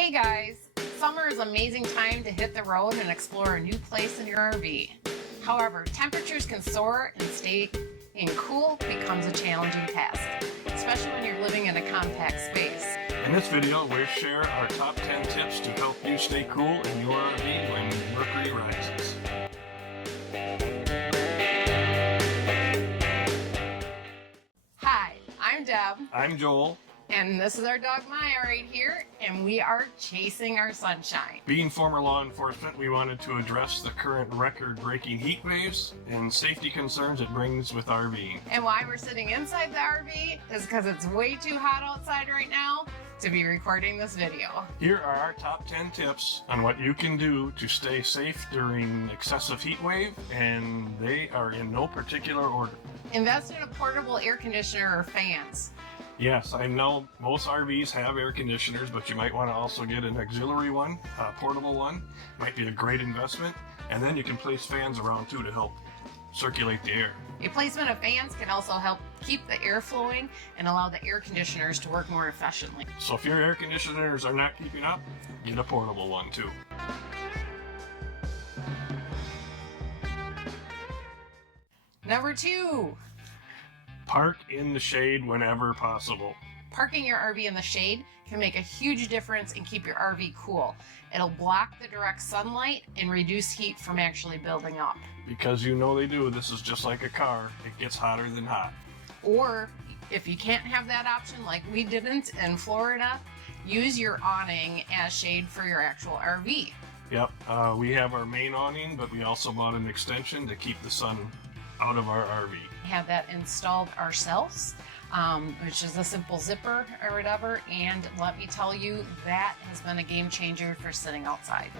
Hey guys, summer is an amazing time to hit the road and explore a new place in your RV. However, temperatures can soar and staying cool becomes a challenging task, especially when you're living in a compact space. In this video, we'll share our top 10 tips to help you stay cool in your RV when mercury rises. Hi, I'm Deb. I'm Joel. And this is our dog Maya right here, and we are chasing our sunshine. Being former law enforcement, we wanted to address the current record-breaking heat waves and safety concerns it brings with RVing. And why we're sitting inside the RV is because it's way too hot outside right now to be recording this video. Here are our top 10 tips on what you can do to stay safe during excessive heat wave, and they are in no particular order. Invest in a portable air conditioner or fans. Yes, I know most RVs have air conditioners, but you might want to also get an auxiliary one, a portable one. Might be a great investment. And then you can place fans around too to help circulate the air. A placement of fans can also help keep the air flowing and allow the air conditioners to work more efficiently. So if your air conditioners are not keeping up, get a portable one too. Number 2. Park in the shade whenever possible. Parking your RV in the shade can make a huge difference and keep your RV cool. It'll block the direct sunlight and reduce heat from actually building up. Because you know they do, this is just like a car. It gets hotter than hot. Or if you can't have that option like we didn't in Florida, use your awning as shade for your actual RV. Yep, we have our main awning, but we also bought an extension to keep the sun out of our RV. Have that installed ourselves, which is a simple zipper or whatever, and let me tell you, that has been a game changer for sitting outside.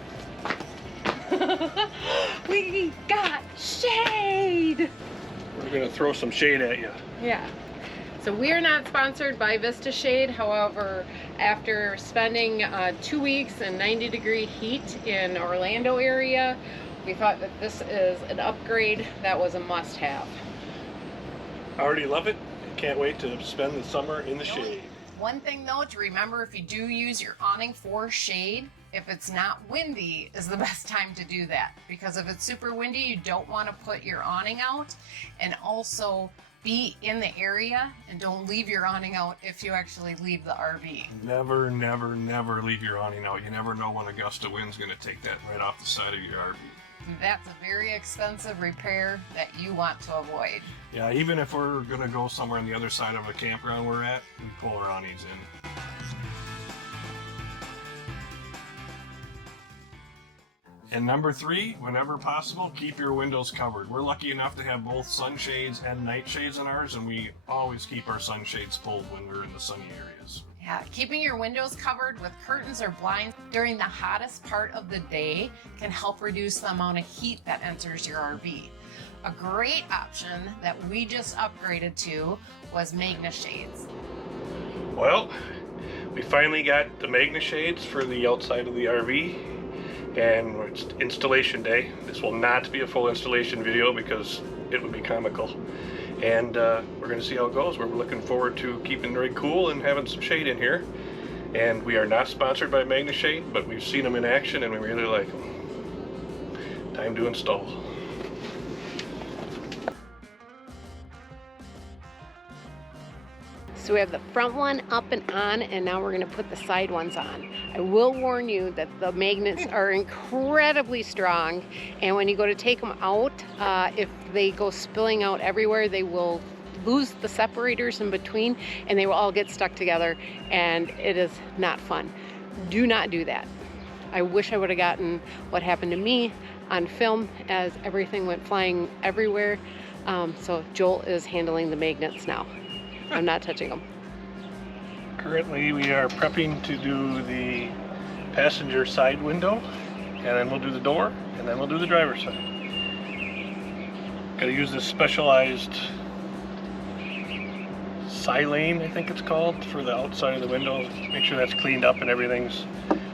We got shade! We're going to throw some shade at you. Yeah. So we are not sponsored by Vista Shade. However, after spending 2 weeks in 90-degree heat in Orlando area, we thought that this is an upgrade that was a must-have. I already love it. Can't wait to spend the summer in the shade. One thing though to remember, if you do use your awning for shade, if it's not windy is the best time to do that. Because if it's super windy, you don't want to put your awning out, and also be in the area and don't leave your awning out if you actually leave the RV. Never, never, never leave your awning out. You never know when a gust of wind's going to take that right off the side of your RV. That's a very expensive repair that you want to avoid. Yeah, even if we're going to go somewhere on the other side of a campground we're at, we pull our awnings in. And number 3, whenever possible, keep your windows covered. We're lucky enough to have both sunshades and nightshades in ours, and we always keep our sunshades pulled when we're in the sunny areas. Yeah, keeping your windows covered with curtains or blinds during the hottest part of the day can help reduce the amount of heat that enters your RV. A great option that we just upgraded to was Magna Shades. Well, we finally got the Magna Shades for the outside of the RV. And it's installation day. This will not be a full installation video because it would be comical. And we're going to see how it goes. We're looking forward to keeping it very cool and having some shade in here. And we are not sponsored by Magna Shade, but we've seen them in action and we really like them. Time to install. So we have the front one up and on, and now we're going to put the side ones on. I will warn you that the magnets are incredibly strong, and when you go to take them out, if they go spilling out everywhere, they will lose the separators in between, and they will all get stuck together, and it is not fun. Do not do that. I wish I would have gotten what happened to me on film as everything went flying everywhere. So Joel is handling the magnets now. I'm not touching them. Currently we are prepping to do the passenger side window, and then we'll do the door, and then we'll do the driver's side. Gotta use this specialized silane, I think it's called, for the outside of the window. Make sure that's cleaned up and everything's,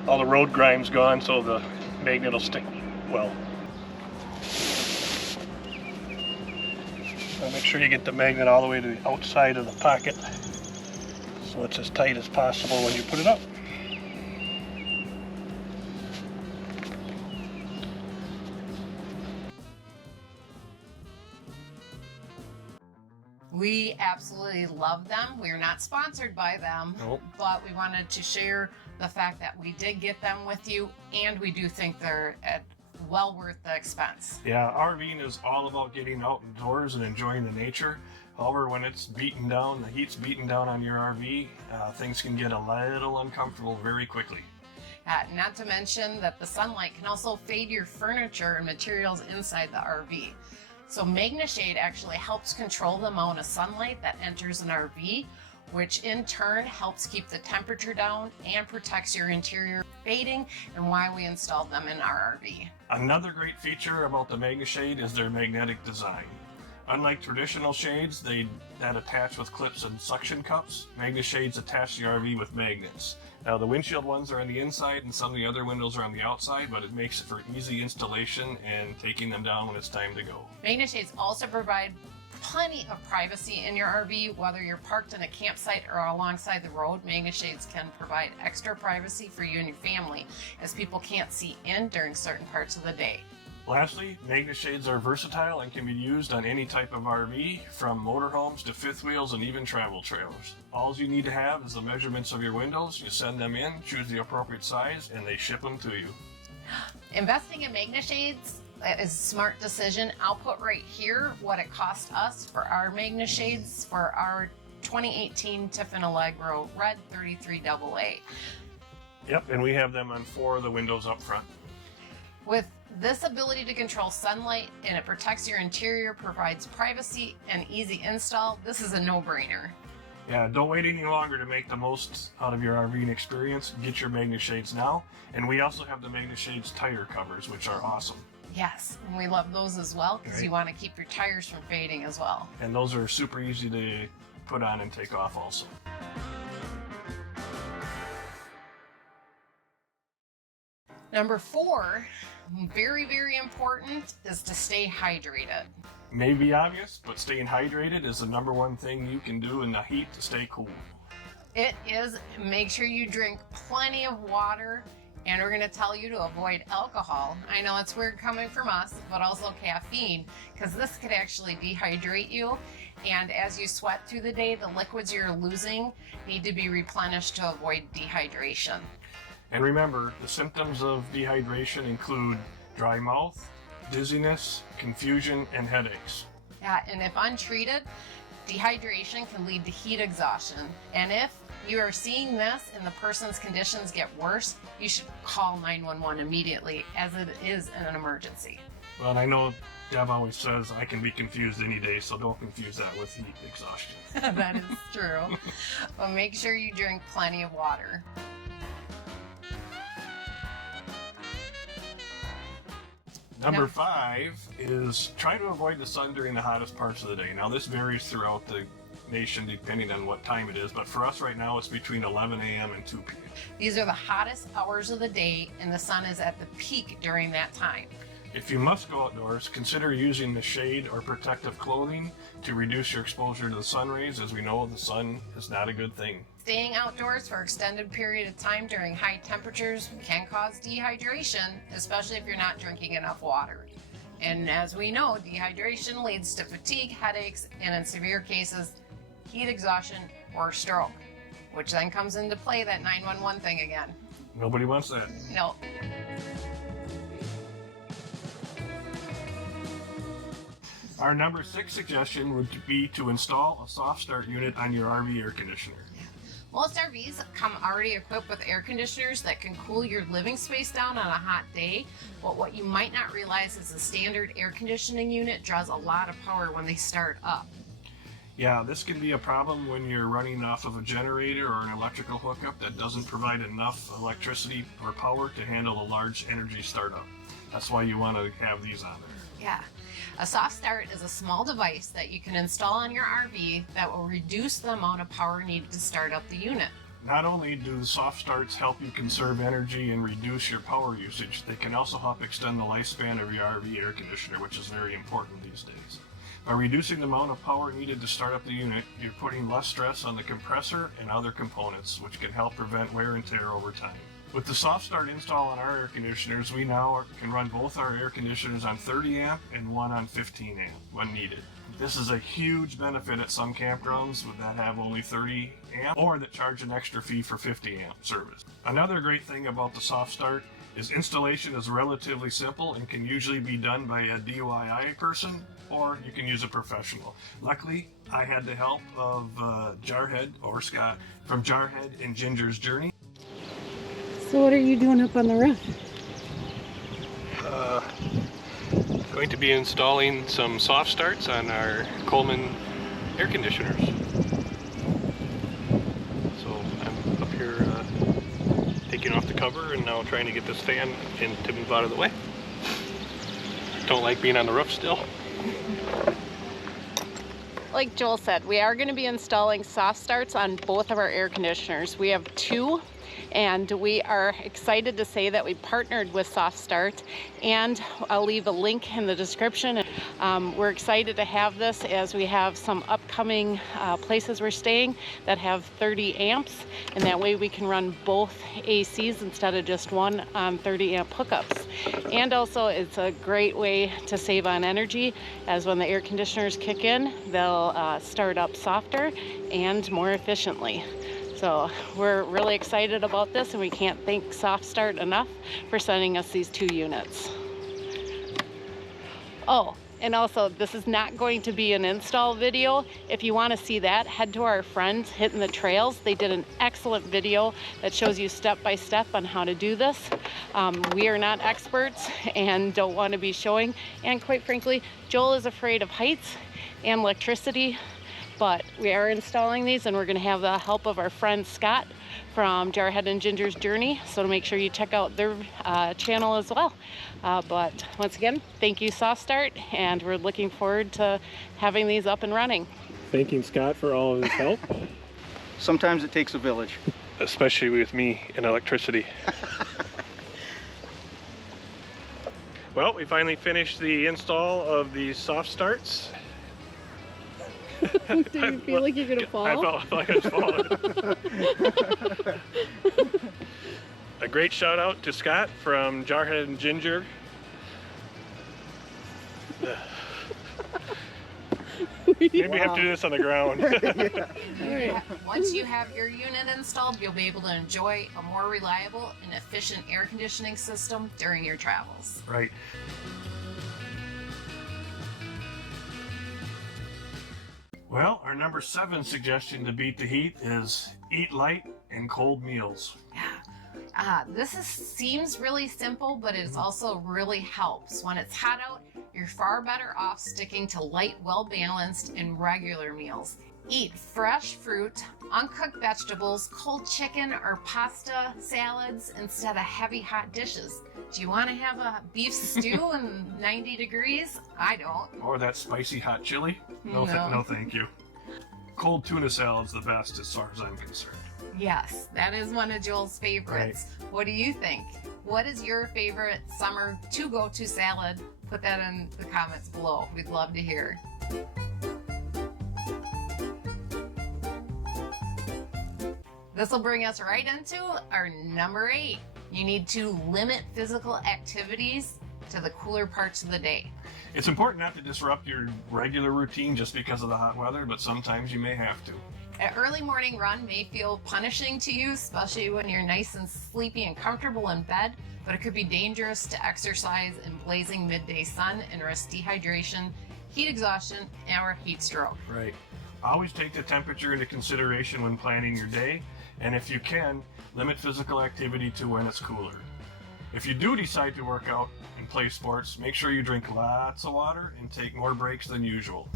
all the road grime's gone, so the magnet will stick well. So make sure you get the magnet all the way to the outside of the pocket so it's as tight as possible when you put it up. We absolutely love them. We are not sponsored by them, Nope. but we wanted to share the fact that we did get them with you, and we do think they're well worth the expense. Yeah, RVing is all about getting outdoors and enjoying the nature. However, when it's beaten down, the heat's beaten down on your RV, things can get a little uncomfortable very quickly. Not to mention that the sunlight can also fade your furniture and materials inside the RV. So MagnaShade actually helps control the amount of sunlight that enters an RV, which in turn helps keep the temperature down and protects your interior from fading, and why we installed them in our RV. Another great feature about the MagnaShade is their magnetic design. Unlike traditional shades that attach with clips and suction cups, MagnaShades attach the RV with magnets. Now the windshield ones are on the inside and some of the other windows are on the outside, but it makes it for easy installation and taking them down when it's time to go. MagnaShades also provide plenty of privacy in your RV, whether you're parked in a campsite or alongside the road. MagnaShades can provide extra privacy for you and your family, as people can't see in during certain parts of the day. Lastly, MagnaShades are versatile and can be used on any type of RV, from motorhomes to fifth wheels and even travel trailers. All you need to have is the measurements of your windows. You send them in, choose the appropriate size, and they ship them to you. Investing in MagnaShades is a smart decision. I'll put right here what it cost us for our MagnaShades for our 2018 Tiffin Allegro Red 33AA. Yep, and we have them on 4 of the windows up front. With this ability to control sunlight, and it protects your interior, provides privacy and easy install, this is a no-brainer. Yeah, don't wait any longer to make the most out of your RVing experience. Get your MagnaShades now. And we also have the MagnaShades tire covers, which are awesome. Yes, and we love those as well, because you Right. want to keep your tires from fading as well. And those are super easy to put on and take off also. Number 4, very, very important, is to stay hydrated. May be obvious, but staying hydrated is the number one thing you can do in the heat to stay cool. It is. Make sure you drink plenty of water, and we're going to tell you to avoid alcohol. I know it's weird coming from us, but also caffeine, because this could actually dehydrate you. And as you sweat through the day, the liquids you're losing need to be replenished to avoid dehydration. And remember, the symptoms of dehydration include dry mouth, dizziness, confusion, and headaches. Yeah, and if untreated, dehydration can lead to heat exhaustion. And if you are seeing this and the person's conditions get worse, you should call 911 immediately, as it is an emergency. Well, and I know Deb always says I can be confused any day, so don't confuse that with heat exhaustion. That is true. But make sure you drink plenty of water. Number 5 is try to avoid the sun during the hottest parts of the day. Now, this varies throughout the nation depending on what time it is, but for us right now, it's between 11 a.m. and 2 p.m. These are the hottest hours of the day, and the sun is at the peak during that time. If you must go outdoors, consider using the shade or protective clothing to reduce your exposure to the sun rays. As we know, the sun is not a good thing. Staying outdoors for an extended period of time during high temperatures can cause dehydration, especially if you're not drinking enough water. And as we know, dehydration leads to fatigue, headaches, and in severe cases, heat exhaustion or stroke, which then comes into play that 911 thing again. Nobody wants that. No. Our number 6 suggestion would be to install a soft start unit on your RV air conditioner. Most RVs come already equipped with air conditioners that can cool your living space down on a hot day, but what you might not realize is the standard air conditioning unit draws a lot of power when they start up. Yeah, this can be a problem when you're running off of a generator or an electrical hookup that doesn't provide enough electricity or power to handle a large energy startup. That's why you want to have these on there. Yeah. A soft start is a small device that you can install on your RV that will reduce the amount of power needed to start up the unit. Not only do the soft starts help you conserve energy and reduce your power usage, they can also help extend the lifespan of your RV air conditioner, which is very important these days. By reducing the amount of power needed to start up the unit, you're putting less stress on the compressor and other components, which can help prevent wear and tear over time. With the soft start install on our air conditioners, we now can run both our air conditioners on 30 amp and one on 15 amp when needed. This is a huge benefit at some campgrounds that have only 30 amp or that charge an extra fee for 50 amp service. Another great thing about the Soft Start is installation is relatively simple and can usually be done by a DIY person, or you can use a professional. Luckily, I had the help of Jarhead, or Scott, from Jarhead and Ginger's Journey. So what are you doing up on the roof? Going to be installing some soft starts on our Coleman air conditioners. So I'm up here taking off the cover and now trying to get this fan to move out of the way. Don't like being on the roof still. Like Joel said, we are going to be installing soft starts on both of our air conditioners. We have two, and we are excited to say that we partnered with Soft Start, and I'll leave a link in the description. We're excited to have this as we have some upcoming places we're staying that have 30 amps, and that way we can run both ACs instead of just one 30 amp hookups. And also it's a great way to save on energy, as when the air conditioners kick in, they'll start up softer and more efficiently. So we're really excited about this, and we can't thank Soft Start enough for sending us these 2 units. Oh, and also this is not going to be an install video. If you want to see that, head to our friends Hitting the Trails. They did an excellent video that shows you step by step on how to do this. We are not experts and don't want to be showing, and quite frankly, Joel is afraid of heights and electricity. But we are installing these, and we're going to have the help of our friend Scott from Jarhead and Ginger's Journey. So to make sure you check out their channel as well. But once again, thank you, Soft Start, and we're looking forward to having these up and running. Thanking Scott for all of his help. Sometimes it takes a village. Especially with me and electricity. Well, we finally finished the install of these soft starts. Do you feel like you're gonna fall? I felt like I was falling. A great shout out to Scott from Jarhead and Ginger. Maybe we have to do this on the ground. Alright. Once you have your unit installed, you'll be able to enjoy a more reliable and efficient air conditioning system during your travels. Right. Well, our number 7 suggestion to beat the heat is eat light and cold meals. Yeah. Seems really simple, but it also really helps. When it's hot out, you're far better off sticking to light, well-balanced, and regular meals. Eat fresh fruit, uncooked vegetables, cold chicken, or pasta salads instead of heavy, hot dishes. Do you want to have a beef stew in 90 degrees? I don't. Or that spicy hot chili? No, thank you. Cold tuna salad's the best as far as I'm concerned. Yes, that is one of Joel's favorites. Right. What do you think? What is your favorite summer to-go-to salad? Put that in the comments below. We'd love to hear. This will bring us right into our number 8. You need to limit physical activities to the cooler parts of the day. It's important not to disrupt your regular routine just because of the hot weather, but sometimes you may have to. An early morning run may feel punishing to you, especially when you're nice and sleepy and comfortable in bed, but it could be dangerous to exercise in blazing midday sun and risk dehydration, heat exhaustion, or heat stroke. Right. Always take the temperature into consideration when planning your day, and if you can, limit physical activity to when it's cooler. If you do decide to work out and play sports, make sure you drink lots of water and take more breaks than usual.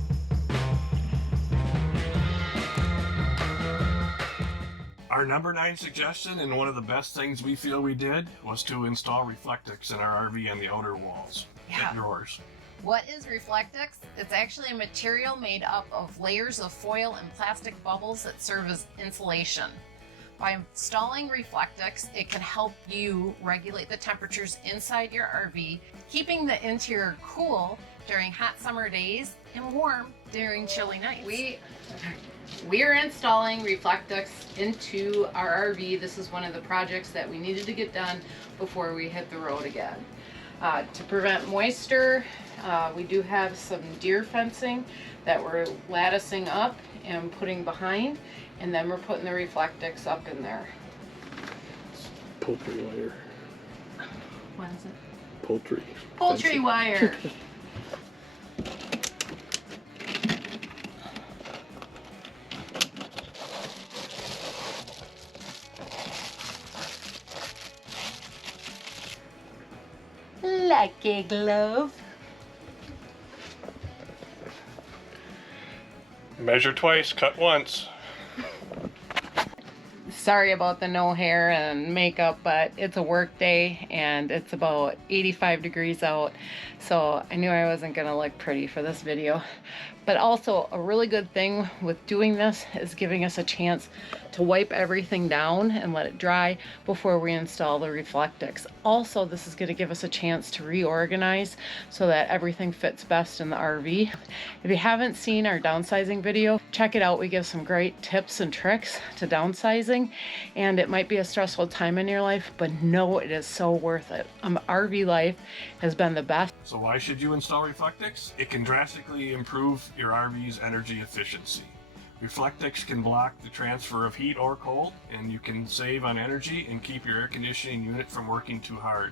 Our number 9 suggestion, and one of the best things we feel we did, was to install Reflectix in our RV on the outer walls and drawers. What is Reflectix? It's actually a material made up of layers of foil and plastic bubbles that serve as insulation. By installing Reflectix, it can help you regulate the temperatures inside your RV, keeping the interior cool during hot summer days and warm during chilly nights. We are installing Reflectix into our RV. This is one of the projects that we needed to get done before we hit the road again. To prevent moisture, we do have some deer fencing that we're latticing up and putting behind, and then we're putting the Reflectix up in there. Poultry wire. What is it? Poultry. Poultry wire. Like a glove. Measure twice, cut once. Sorry about the no hair and makeup, but it's a work day and it's about 85 degrees out, so I knew I wasn't gonna look pretty for this video. But also a really good thing with doing this is giving us a chance to wipe everything down and let it dry before we install the Reflectix. Also, this is going to give us a chance to reorganize so that everything fits best in the RV. If you haven't seen our downsizing video, check it out. We give some great tips and tricks to downsizing, and it might be a stressful time in your life, but no, it is so worth it. RV life has been the best. So why should you install Reflectix? It can drastically improve your RV's energy efficiency. Reflectix can block the transfer of heat or cold, and you can save on energy and keep your air conditioning unit from working too hard,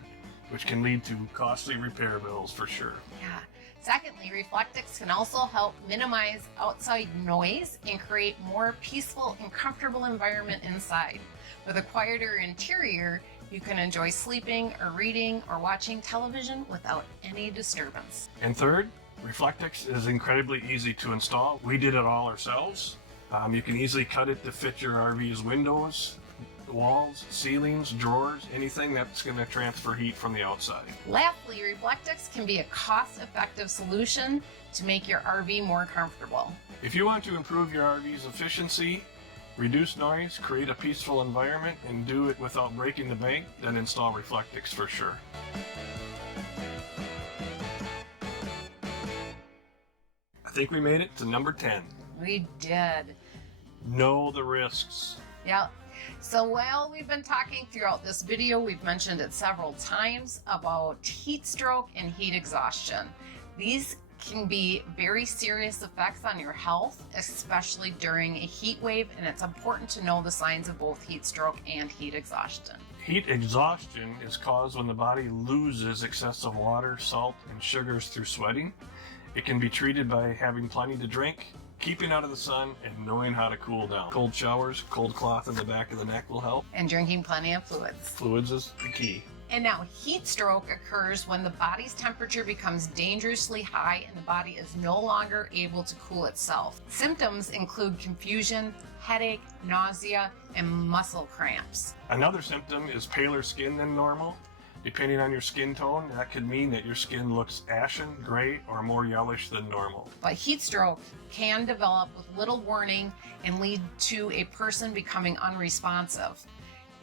which can lead to costly repair bills for sure. Yeah. Secondly, Reflectix can also help minimize outside noise and create more peaceful and comfortable environment inside. With a quieter interior, you can enjoy sleeping or reading or watching television without any disturbance. And third, Reflectix is incredibly easy to install. We did it all ourselves. You can easily cut it to fit your RV's windows, walls, ceilings, drawers, anything that's going to transfer heat from the outside. Lastly, Reflectix can be a cost-effective solution to make your RV more comfortable. If you want to improve your RV's efficiency, reduce noise, create a peaceful environment, and do it without breaking the bank, then install Reflectix for sure. I think we made it to number 10. We did. Know the risks. Yep. So while we've been talking throughout this video, we've mentioned it several times about heat stroke and heat exhaustion. These can be very serious effects on your health, especially during a heat wave, and it's important to know the signs of both heat stroke and heat exhaustion. Heat exhaustion is caused when the body loses excessive water, salt, and sugars through sweating. It can be treated by having plenty to drink, keeping out of the sun, and knowing how to cool down. Cold showers, cold cloth in the back of the neck will help. And drinking plenty of fluids. Fluids is the key. And now heat stroke occurs when the body's temperature becomes dangerously high and the body is no longer able to cool itself. Symptoms include confusion, headache, nausea, and muscle cramps. Another symptom is paler skin than normal. Depending on your skin tone, that could mean that your skin looks ashen, gray, or more yellowish than normal. But heat stroke can develop with little warning and lead to a person becoming unresponsive.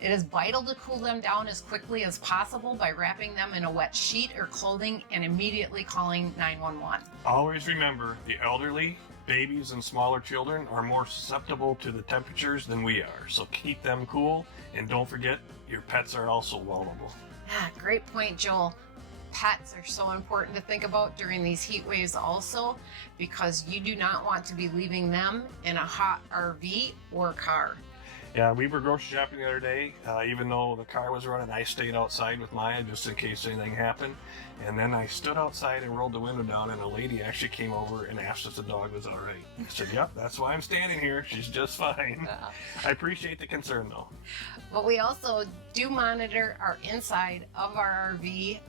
It is vital to cool them down as quickly as possible by wrapping them in a wet sheet or clothing and immediately calling 911. Always remember, the elderly, babies, and smaller children are more susceptible to the temperatures than we are, so keep them cool, and don't forget, your pets are also vulnerable. Ah, great point, Joel. Pets are so important to think about during these heat waves also, because you do not want to be leaving them in a hot RV or car. Yeah, we were grocery shopping the other day. Even though the car was running, I stayed outside with Maya just in case anything happened. And then I stood outside and rolled the window down, and a lady actually came over and asked if the dog was all right. I said, yep, that's why I'm standing here. She's just fine. I appreciate the concern, though. But we also do monitor our inside of our RV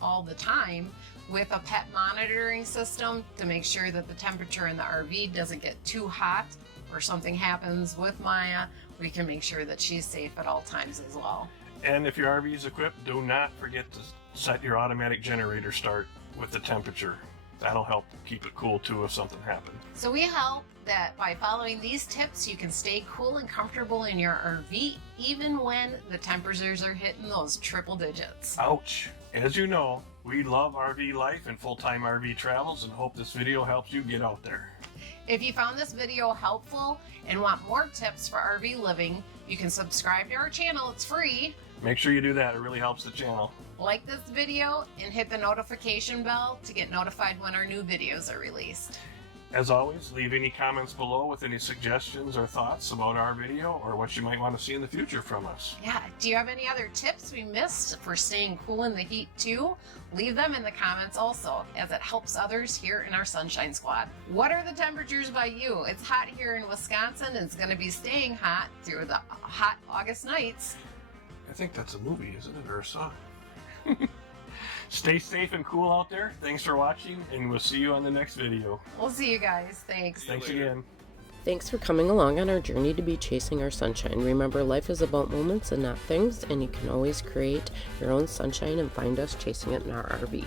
all the time with a pet monitoring system to make sure that the temperature in the RV doesn't get too hot or something happens with Maya. We can make sure that she's safe at all times as well. And if your RV is equipped, do not forget to set your automatic generator start with the temperature. That'll help keep it cool too if something happens. So we hope that by following these tips, you can stay cool and comfortable in your RV, even when the temperatures are hitting those triple digits. Ouch! As you know, we love RV life and full-time RV travels, and hope this video helps you get out there. If you found this video helpful and want more tips for RV living, you can subscribe to our channel. It's free. Make sure you do that. It really helps the channel. Like this video and hit the notification bell to get notified when our new videos are released. As always, leave any comments below with any suggestions or thoughts about our video or what you might want to see in the future from us. Yeah, do you have any other tips we missed for staying cool in the heat too? Leave them in the comments also, as it helps others here in our Sunshine Squad. What are the temperatures by you? It's hot here in Wisconsin and it's going to be staying hot through the hot August nights. I think that's a movie, isn't it, or a song? Stay safe and cool out there. Thanks for watching, and we'll see you on the next video. We'll see you guys. Thanks. Thanks again. Thanks for coming along on our journey to be chasing our sunshine. Remember, life is about moments and not things, and you can always create your own sunshine and find us chasing it in our RV.